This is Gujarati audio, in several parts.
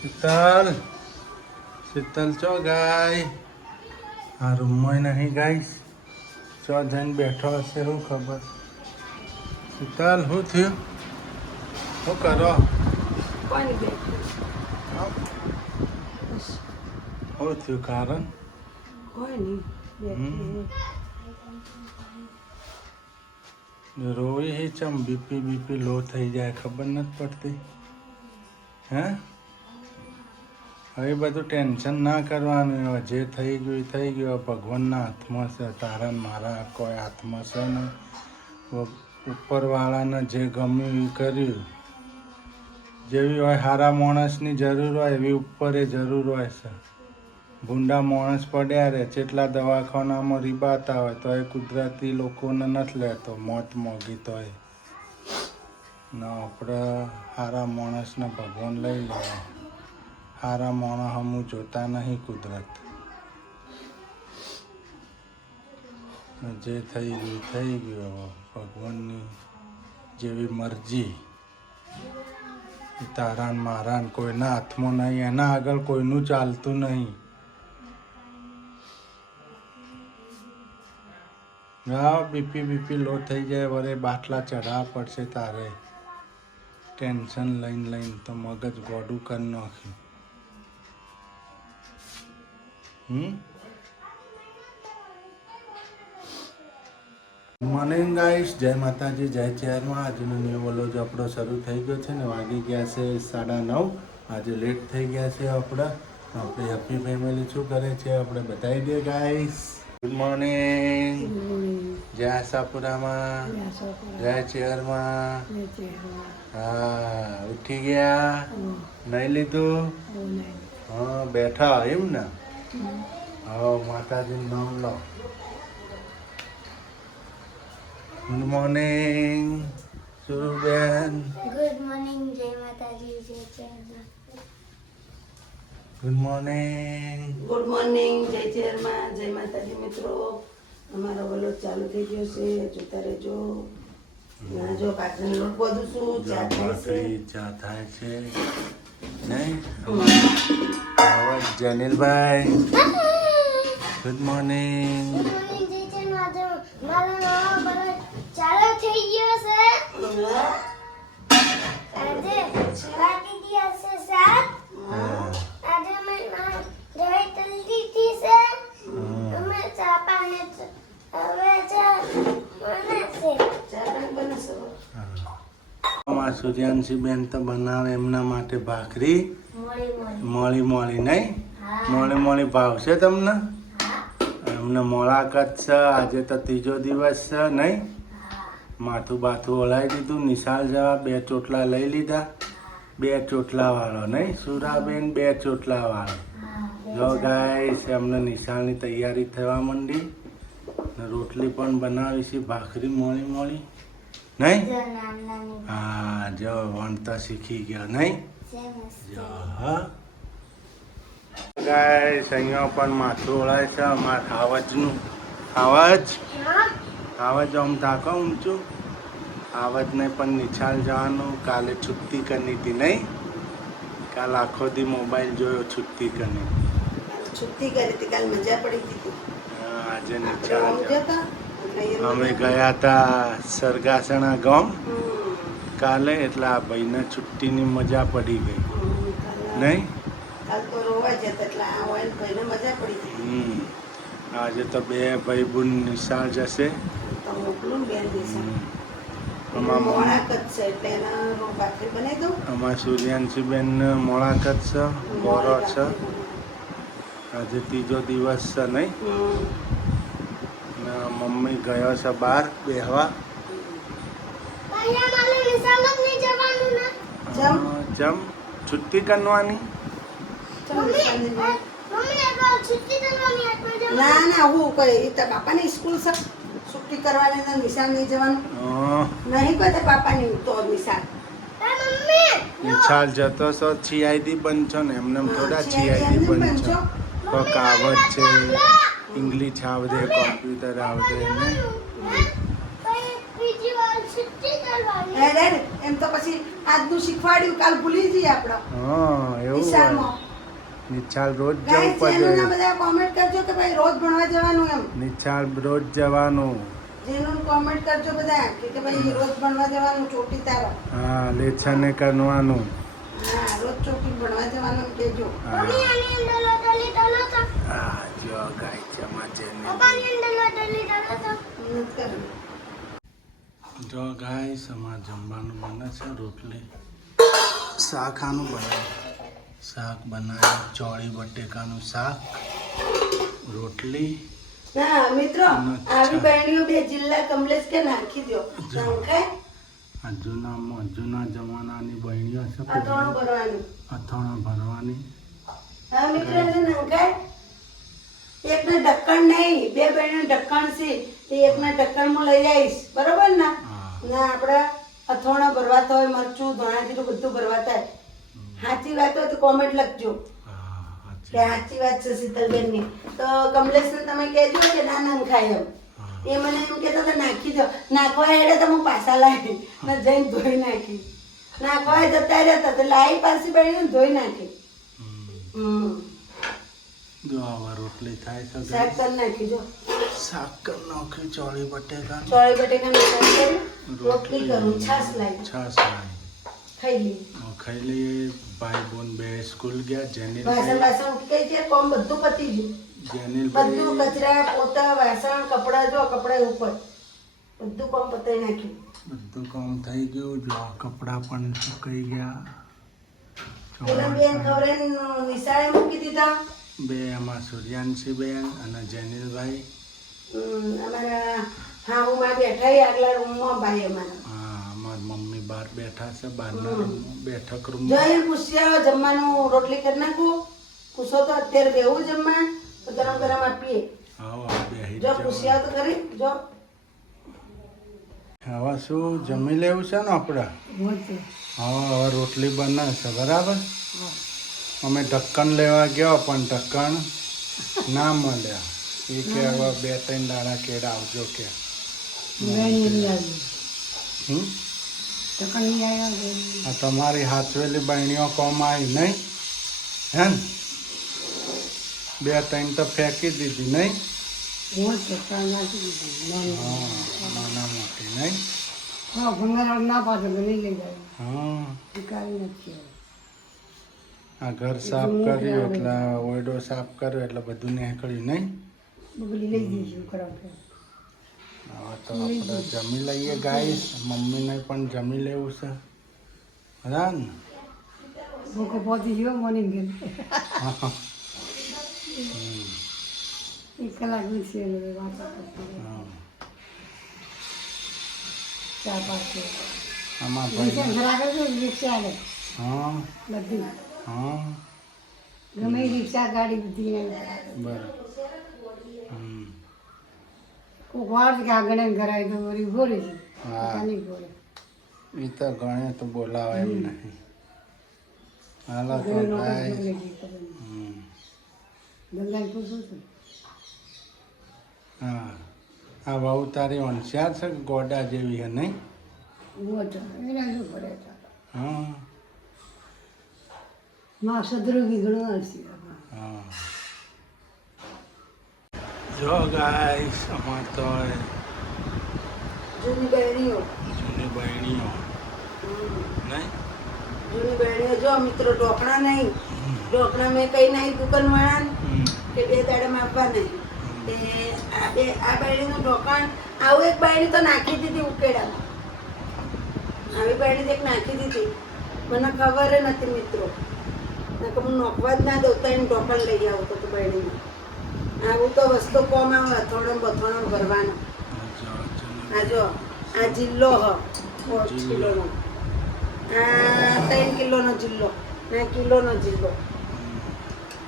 શીતલ શીતલ ચો ગાય આ રૂમમાં નહીં ગાઈશ ચો જઈને બેઠો હશે શું ખબર. શીતલ શું થયું? શું કરો? શું થયું કારણ? રોઈ હે ચમ બીપી લો થઈ જાય ખબર નથી પડતી. હે હવે બધું ટેન્શન ના કરવાનું. હવે જે થઈ ગયું એ થઈ ગયું. ભગવાનના હાથમાં છે, તારા મારા કોઈ હાથમાં છે ને. ઉપરવાળાને જે ગમ્યું એ કર્યું. જેવી હોય સારા માણસની જરૂર હોય એવી ઉપરે જરૂર હોય છે. ભૂંડા માણસ પડ્યા રહે જેટલા દવાખાનામાં રીબાતા હોય તો એ કુદરતી લોકોને નથી લેતો મોત મોગી તો એ ના આપણે સારા માણસને ભગવાન લઈ લે. સારા માણસ હમું જોતા નહીં કુદરત. જે થઈ ગયું થઈ ગયું. ભગવાનની જેવી મરજી. તારા મારા કોઈના હાથમાં નહીં. એના આગળ કોઈનું ચાલતું નહીં. હા બીપી લો થઈ જાય વરે બાટલા ચઢાવવા પડશે તારે. ટેન્શન લઈને તો મગજ ગોડું કરી નાખ્યું. મોર્નિંગ ગાઈસ, જય માતાજી, જય ચેરમાં. આજનો ન્યૂ વ્લોગ આપણો શરૂ થઈ ગયો છે ને વાગી ગયા છે 9:30. આજે લેટ થઈ ગયા છે આપણે હેપી ફેમિલી શું કરે છે આપણે બતાવી દઈએ ગાઈસ. Good morning. જય આશાપુરામાં, જય ચેરમાં. હા ઉઠી ગયા? નહીં લીધું? હા બેઠા એમ ને. હા માતાજીનું નામ લો. Good morning Suruben. Good morning. જય માતાજી, જય ચેરમાં. Good morning. Good morning. જય ચેરમાં, જય માતાજી મિત્રો. અમારો વલોગ ચાલુ થઈ ગયો છે, જોતા રહેજો. જો પાકનો લોટ બધું શું ચા થાય છે. ચા થાય છે નહીં? આવાજ જનીલભાઈ. Good morning. ચાલુ થઈ ગયો છે. આજે વાગી ગયા છે 7. આજે મેં દવાઈ તલદી થી છે. અમે ચા પાને હવે ચા બને છે. ચા પાણી બને છે. અમારા સૂર્યાંશી બેન તો બનાવે એમના માટે ભાખરી મોળી નહીં? મોળી ભાવશે તમને? એમને મોળાકત છે. આજે તો ત્રીજો દિવસ છે નહીં? માથું બાથું ઓલાવી દીધું. નિશાળ જવા 2 ચોટલા લઈ લીધા. 2 ચોટલા વાળો નહીં સુરાબેન? 2 ચોટલા વાળો. જો ગાઈસ એમને નિશાળની તૈયારી થવા માંડી. રોટલી પણ બનાવી છે, ભાખરી મોળી નહીં? હા જો વણતા શીખી ગયો નહીં? જો હા ગાઈસ અહીંયા પણ માથું ઓળાય છે અમારા આવજનું. આવજ આમ તાકો ઊંચું. આવજને પણ નિશાળ જવાનું. કાલે છુટ્ટી કરી હતી નહીં? કાલ આખો દી મોબાઈલ જોયો છુટ્ટી કરી. છુટ્ટી કરી હતી કાલ, મજા પડી હતી. આજે નિશાળ અમે ગયા હતા સરગાસણા ગામ કાલે, એટલે આ ભાઈને છુટ્ટીની મજા પડી ગઈ નહીં? કાલ તો રોવા જતા એટલે આ ઓઇલ ભાઈને મજા પડી ગઈ. આજે તો 2 ભાઈ બુન નિશાળ જશે. તો મોકલું બેન દેશે. અમારા મોળાકત છે એટલે એના ભાખરી બનાવી દઉં. અમારા સૂર્યાંશી બેન મોળાકત છે, ગોરો છે. આજે ત્રીજો દિવસ છે નહીં? મમ્મી ગયો છે બહાર બેહવા. જમ છુટ્ટી કરવાની. ના હું કઈ બાપાની સ્કૂલ છે, છુટ્ટી કરવાની નિશાળ નહીં જવાનું. નહીં કોઈ બાપાની તો નિશાળ જતો છો CID બનશો ને? એમને થોડા CID બનશો. કોક આવડ છે, ઇંગ્લિશ આવડે, કોમ્પ્યુટર આવડે ને. મોકલવાની હે ડેડ એમ તો પછી આજનું શીખવાડ્યું કાલ ભૂલી જઈએ આપણે હા એવું નિશાળમાં. હોય નિશાળ રોજ જવું ગાઈસ જેનું પડે બધા કોમેન્ટ કરજો કે ભાઈ રોજ ભણવા જવાનું એમ નિશાળ રોજ જવાનું જેનું કોમેન્ટ કરજો બધા કે ભાઈ રોજ ભણવા જવાનું ચોટી તારા હા લેછને કરવાનું હા રોજ ચોટી ભણવા જવાનું એમ કહેજો મમ્મી આની અંદર લોટલી ડલો તો હા જો ગાય જમા છે પપ્પાની અંદર લોટલી ડલો તો નથી કરવું. જો ગાય સમાર જમવાનું બને છે રોટલી શાક આનું બનાવ્યું શાક બનાવ્યું ચોળી બટેકાનું શાક રોટલી હા મિત્રો આવી બહેણીઓ બે જિલ્લા કમલેશ કે નાખી દો નંખાય જૂના જમાનાની બહેણીઓ છે અથાણું ભરવાનું અથાણા ભરવાની હા મિત્રો એને નંખાય એકને ઢક્કણ નહીં બે બહેણીઓ ઢક્કણ છે એ એકના ઢક્કણમાં લઈ આવીશ બરોબર ને ના આપણે અથાણા ભરવાતા હોય મરચું ધણા જીરું બધું ભરવાતા હોય સાચી વાત હોય તો કોમેન્ટ લખજો કે સાચી વાત છે શીતલબેનની તો કમલેશને તમે કહેજો કે ના નંખાય એમ એ મને એમ કહેતા હતા નાખી દો નાખવા હેડે તો હું પાછા લાવી ને જઈને ધોઈ નાખી નાખવા જતા રહેતા તો લાવી પાછી બળીને ધોઈ નાખી જો આવા રોટલી થાય છે શાક કરી નાખી જો શાક કરી નાખ્યું ચોળી બટેકા ચોળી બટેકાનું શાક કર્યું રોટલી કરું છાશ લાવી છાસ લાવી ખાઈ લઈ ખાઈ લઈએ ભાઈ બોન બે સ્કૂલ ગયા વાસણ જેનિલ વાસણ ઉઠી છે કોમ બધું પતી ગયું જેનિલભાઈ બધું કચરા પોતા વાસણ કપડા જો કપડા ઉપર બધું કોમ પતાઈ નાખ્યું બધું કામ થઈ ગયું જો કપડાં પણ સુકાઈ ગયા પેલા બેન ખવરે નિશાળે મૂકી દીધા બે એમાં સૂર્યાંશીબેન અને જેનિલભાઈ અમારા હાઉમાં બેઠા એ આગલા રૂમમાં ભાઈ અમારા હા અમારા મમ્મી બહાર બેઠા છે બહારના રૂમમાં બેઠક રૂમ જઈને પૂછી આવો જમવાનું રોટલી કરી નાખું પૂછો તો અત્યારે બેવું જમવા તો ગરમ ગરમ આપીએ આવો બેહી જો પૂછી આવો તો ખરી જો હવે શું જમી લેવું છે ને આપણે હવે રોટલી બને છે બરાબર અમે ઢક્કન લેવા ગયો પણ ઢક્કન ના મળ્યા એ કે હવે 2-3 દાડા કેડા આવજો કે આ તમારી હાથવેલી બહેણીઓ કોમ આવી નહીં હે ને 2-3 તો ફેંકી દીધી નહીં હા નાના મોટી નહીં હા આ ઘર સાફ કર્યું એટલે ઓયડો સાફ કર્યો એટલે બધું નીકળ્યું નહીં હવે તો આપણે જમી લઈએ ગાઈસ મમ્મીને પણ જમી લેવું છે બરાબર ને આમાં ભાઈ હા હા ગમે રિક્ષા ગાડી બધી બરાબર કોક વાર કે આગળ એમ કરાય તો વળી ઉભો રહી છે હા નહીં બોલે એ તો ગણે તો બોલાવે એમ નહીં હાલો તો ગાઈસ બંગાળ પૂછું છું હા આ વહુ તારી હોશિયાર છે કે ગોડા જેવી હે નહીં મોટો એના શું પડે હા માં સદરોગી ઘણું હશે હા જો ગાઈસ અમાર તો જૂની બહેણીઓ જૂની બહેણીઓ નહીં જૂની બહેણીઓ જો મિત્રો ઢોકણા નહીં ઢોકણા મેં કઈ નહીં દુકાનવાળા કે 2 દાડામાં આપવા નહીં તે આ બહેણીનું ઢોકણ આવું એક બહેણી તો નાખી દીધી ઉકેડામાં આવી બહેણી એક નાખી દીધી મને ખબર નથી મિત્રો નકર હું નોખવા જ ના દઉં તો એને ઢોકણ લઈ આવું તો બહેણીમાં આવું તો વસ્તુ કોમ આવે અથોડો બથોડો ભરવાનો આ જો આ જિલ્લો હ 5 કિલોનો આ 3 કિલોનો જિલ્લો આ કિલોનો જિલ્લો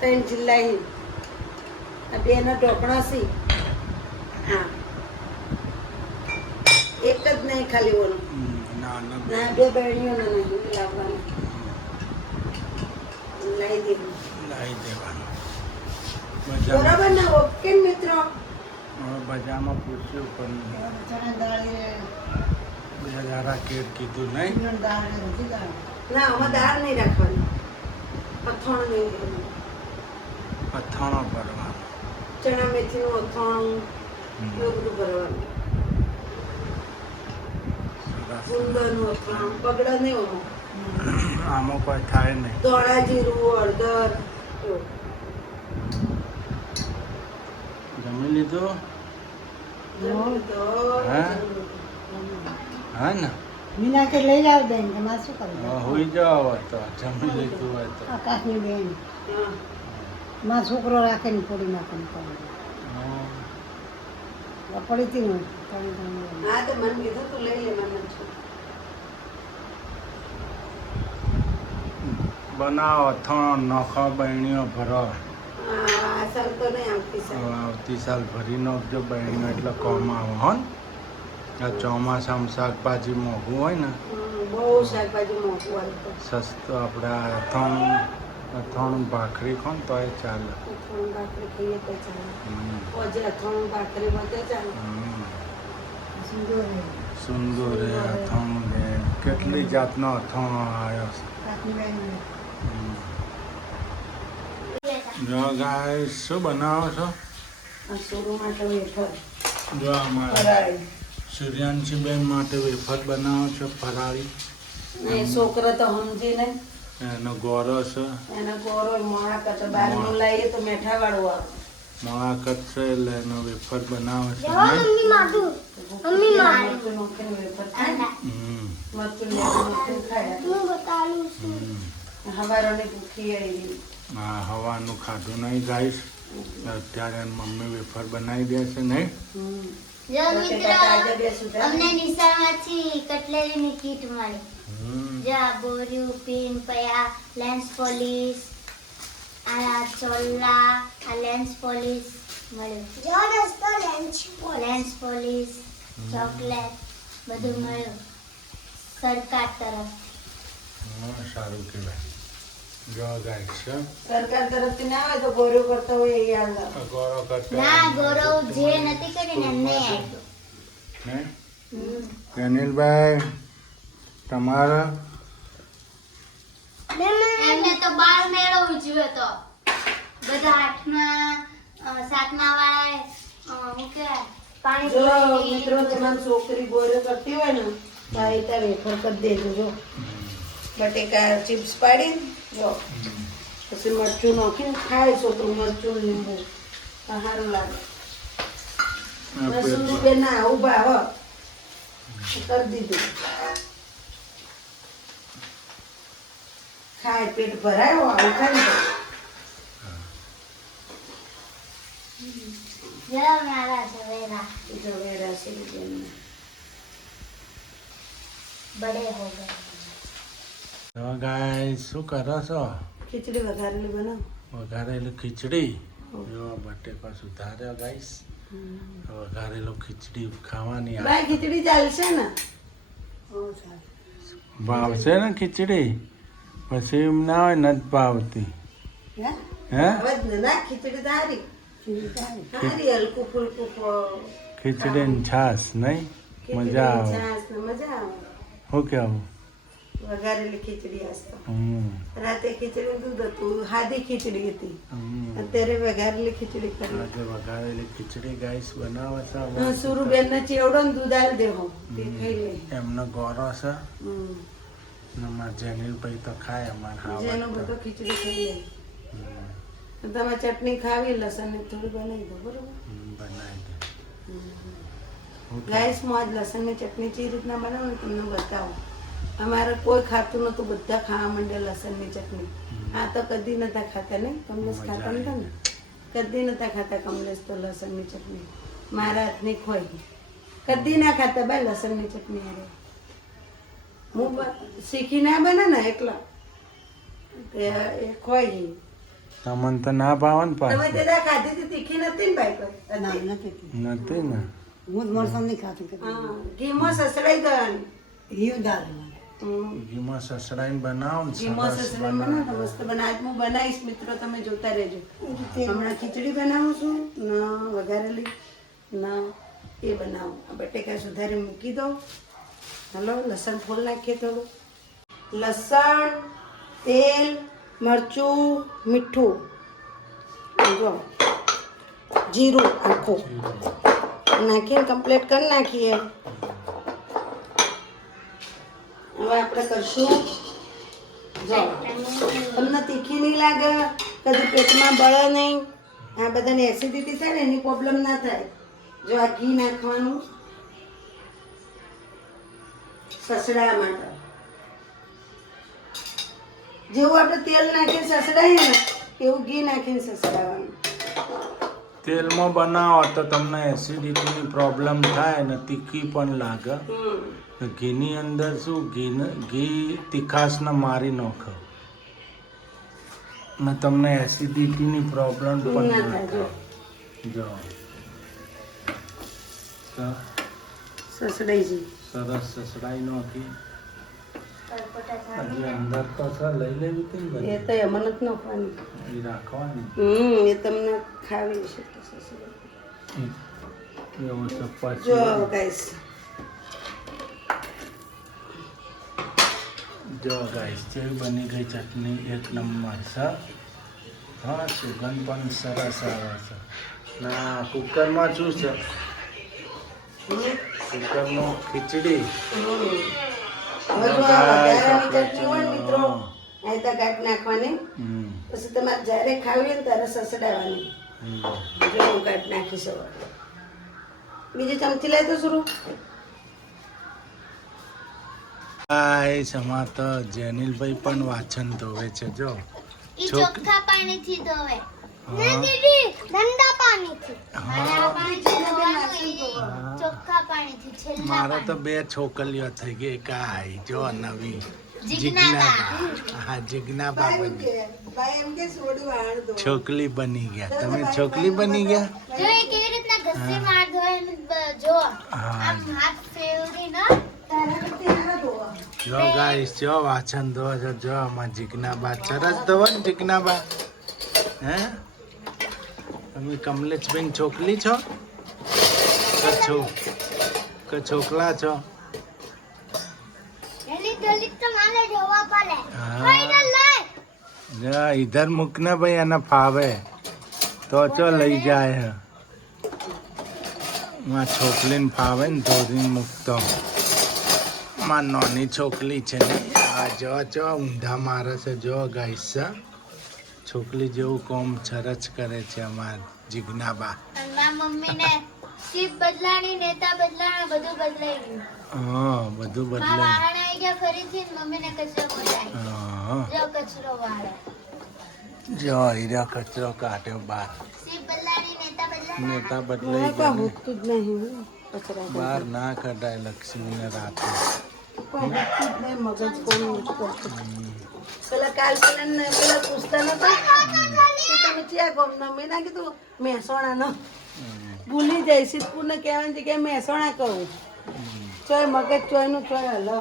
3 જિલ્લા હી આ બેનો ઢોકણા સી હા એક જ નહીં ખાલી ઓલું ના 2 બહેણીઓને નહીં લાવવાનું લઈ દેવું લાવી દેવાનું બરાબર ને ઓકે મિત્રો હવે બજારમાં પૂછ્યું પણ ચણા દાળ બે દાડા કેર કીધું નહીં ના આમાં દાળ નહીં રાખવાની, અથાણું નહીં કરવાનું. અથાણો ભરવાનો. ચણા મેથીનું અથાણું એવું બધું ભરવાનું. સરસ. ગુંદરનું અથાણું, બગડા નહીં હોવું. આમાં કોઈ થાય નહીં. ધોળા જીરું, હળદર એવું. જમી લીધું જમી તો હા? હા ને મીના કે લઈ જાવ બેન તમારે શું કરવું હોઈ જાવ હવે તો જમી લીધું હોય તો આકાશની બેન હા. મારો છોકરો રાખે ને પડી નાખે ને કરે પડી હતી ને હા તો મને કીધું તું લઈ લે, મને છું. બનાવો અથાણો નખો બહેણીઓ ભરો આ સાલ તો નહીં આવતી સાલ. હવે આવતી સાલ ભરી નાખજો બહેણીઓ એટલે કોમ આવે હો ને આ ચોમાસામાં શાકભાજી મોંઘું હોય ને બહુ શાકભાજી મોંઘું હોય તો સસ્તું આપણે આ અથાણું ભાખરી ખો ને તો એ ચાલે અથાણું ભાખરી ખાઈએ તો ચાલે. હમ. ઓજે અથાણું ભાખરી બધે ચાલે. હમ. સુંદર સુંદર રે અથાણું રે કેટલી જાતનો અથાણો આવ્યો છે આકાશની બેન હમ. જો ગાય શું બનાવો છો આ સોરું માટે વેફર જો અમારા ફરાળી. સૂર્યાંશીબેન માટે વેફર બનાવો છો ફરાળી ને છોકરો તો સમજી ને એનો ગોરો છે એનો ગોરો મોણા કરતો બહારનું લાવીએ તો મેઠા વાળું આવે. મોળાકત છે એટલે એનો વેફર બનાવે છે જવા નહીં? મમ્મી માથું મમ્મી મારે મરચું નાખીને વેફર ખાય. હમ. મરચું નાખીને ખાય. હું બતાવું છું હમ. હવારોની ભૂખી આવી. હા હવાનું ખાધું નહીં ગાઈશ અત્યારે એની મમ્મી વેફર બનાવી દે છે નહીં જો તાજા બે મિત્રો સુધા. અમને નિશાળમાંથી કટલેરીની કીટ મળી હમ. જો આ બોર્યું પિન પયા લેન્સ પોલિશ આ ચોલ્લા આ લેન્સ પોલિશ મળ્યું જો દોસ્તો લેન્સ પોલિશ ચોકલેટ બધું મળ્યું સરકાર તરફ હા, સારું કહેવાય જો ગાઈશ સરકાર તરફથી ના આવે તો ગોરો કરતો હોય એ યાદ આવે. ગોરો કરતા ના ગૌરવ જે નથી કરીને એમને આપ્યું નહીં? અનિલભાઈ તમારા એમને તો બાળ મેળો ઉજવ્યો તો બધા આઠમા સાતમા વાળાએ હું કે પાણી જો પીવાની મિત્રો તમારી છોકરી ગોરો કરતી હોય ને તો આ રીતે વેફર કરી દેજો. જો બટેકા ચિપ્સ પાડી જો પછી મરચું નાખીને ખાય છોકરું મરચું લીંબુ સારું લાગે. સુરુબેન ના ઉભા હો કરી દીધું ખાય પેટ ભરાય આવું ખાય ને. જરા મારા સવેરા જો વેરા સુરુબેનના. બડે હો ગए જો ગાઈસ શું કરો છો ખીચડી વઘારેલી બનાવ. વઘારેલી ખીચડી જો બટેકા સુધાર્યો ગાઈસ વઘારેલો ખીચડી ખાવાની આ બાય ખીચડી ચાલશે ને? બહુ સારું. ભાવશે ને ખીચડી પછી એમ ના હોય નથી ભાવતી હે? હે હવે જ ને ના ખીચડી તારી સારી હલકું ફૂલકું ખીચડી ને છાશ નહીં મજા આવે છાશ ને મજા આવે. શું કેવું વઘારેલી ખીચડી આસ્તો હમ રાતે ખીચડી દૂધ હતું સાદી ખીચડી હતી હમ. અત્યારે વઘારેલી ખીચડી કરી. આજે વઘારેલી ખીચડી ગાઈસ બનાવે છે સુરુબેન ને ચેવડો ને દૂધ આલી દેવો તે ખાઈ લે. એમનો ગોરો છે હમ. ને મારા જેનિલભાઈ તો ખાય અમારે જેનો ખાવા બધો ખીચડી ખાઈ લે. તમે ચટણી ખાવી લસણ ની થોડી બનાવી દો બરોબર. બનાવી દે હું કે- ગાઈસ હું આજ લસણની ચટણી જે રીતના બનાવું ને તમને બતાવું. અમારે કોઈ ખાતું નતું, બધા ખાવા માંડે લસણની ચટણી. આ તો કદી નતા ખાતા નહીં કમલેશ ખાતા નતા ને કદી નતા ખાતા કમલેશ તો લસણની ચટણી મારા હાથની ખોઈ કદી ના ખાતા ભાઈ લસણની ચટણી અરે હું શીખી ના બને ને એકલા તે એ ખોઈ. તમને તો ના ભાવે ને તમે પાછી તે દા ખાધી હતી તીખી નથી ને ભાઈ કોઈ ના હતી. નથી નથી ને હું જ મરસમ નહીં ખાતી કદી હા ઘીમાં સસડાઈ ગવાની. હિવ દાળ ઘીમાં સસડાઈને બનાવો ને ઘીમાં સરસ સસડાઈ બનાવો તો મસ્ત બને. આજ હું બનાવીશ મિત્રો, તમે જોતા રહેજો. હમણાં ખીચડી બનાવું છું ને વઘારેલી ને એ બનાવું. આ બટેકા સુધારી મૂકી દો હલો લસણ ફૂલ નાખીએ થોડું લસણ તેલ મરચું મીઠું જો જીરું આખું નાખીને કમ્પ્લીટ કરી નાખીએ હવે આપણે કરશું જો તમને તીખી નહીં લાગે કદી પેટમાં બળે નહીં આ બધાને એસિડિટી થાય ને એની પ્રોબ્લેમ ના થાય જો આ ઘી નાખવાનું સસડા માટે જેવું આપણે તેલ નાખીને સસડાઈએ ને એવું ઘી નાખીને સસડાવાનું તેલમાં બનાવો તો તમને એસિડિટીની પ્રોબ્લેમ થાય ને તીખી પણ લાગે તો ઘીની અંદર શું ઘી તીખાશને મારી નાખે ને તમને એસિડિટીની પ્રોબ્લેમ પણ ના ના થાય જો થાય તો સસડાઈ જઈ સરસ સસડાઈ નાખી હજી અંદર તો સર લઈ લેવી હતી ને એ બધી તો એમાં નથી નાખવાની એ રાખવાની એ તમને ખાવી છે તો સસડાઈ એવું તો જો પછી ગાઈસ જો ગાઈસ જેવી બની ગઈ ચટણી એક નંબર છે હા સુગંધ પણ સરસ આવે છે ના કુકરમાં શું છે કુકરમાં ખીચડી હવે જો આ વધારાની ચટણી હોય ને મિત્રો અહીં તો કાઢી નાખવાની હમ પછી તમારે જ્યારે ખાવી હોય ને ત્યારે સસડાવવાની જો હું કાઢી નાખીશ હવે બીજી ચમચી લઈ તો શરૂ હાય સમા તો જેનિલભાઈ પણ વાંચન ધોવે છે જો ઈ છોક- ચોખ્ખા પાણીથી ધોવે હા. નહીં દીદી ગંદા પાણીથી હા. પાણીથી ધોવાનું ઈ હા. ચોખ્ખા પાણીથી છેલ્લા મારે તો પાણી. બે છોકરીઓ થઈ ગઈ કાંઈ જો નવી જીજ્ઞાબા. હા જીજ્ઞાબા ભાઈ બની ભાઈ એમ કે સોડું વાળ દો છોકરી બની ગયા તમે છોકરી બની ગયા જો એ કેવી રીતના ઘસી માર ધોય ને જો હા. આમ હાથ ફેરવી ને જો ગાઈસ જો વાછન ધો છો જો આમાં જીજ્ઞાબા સરસ ધોવો ને જીજ્ઞાબા હે તમે કમલેશબેન છોકરી છો કે છોકરા છો એની ગલી તો મારે જોવા પડે હા. ફાઈનલ લાય જા ઇધર મૂકને ભાઈ એને ફાવે તો ચો લઈ જાય હે માં છોકરીને ફાવે ને ધોરીને મૂકતો માં નાની છોકરી છે ને આ જો ઊંધા મારે છે જો ગાઈસ છે છોકરી જેવું કોમ સરસ કરે છે અમાર જીજ્ઞાબા મારા મમ્મીને સીપ બદલાણી નેતા બદલાણા બધું બદલાઈ ગયું હા બધું મારા બદલાય વાહણ આવી ગયા ફરીથી ને મમ્મીને કચરો પડાય હા જો કચરો વાળે જો હીરા કચરો કાઢ્યો બહાર સીપ બદલાણી નેતા બદલાણા નેતા બદલાઈ ગયા ને. ભૂખતું જ નહીં કચરા બહાર ના કઢાય લક્ષ્મીને રાતે પણ ભૂખતું જ નહીં મગજ કોણ નથી કરતું પેલા કાલ પેલા પૂછતા નતા કે તમે ક્યાં ગામના મેં ના કીધું મહેસાણાનો ભૂલી જાય સિદ્ધપુરને કહેવાની જગ્યાએ મહેસાણા કહું ચોય મગજ ચોયનું ચોય હલો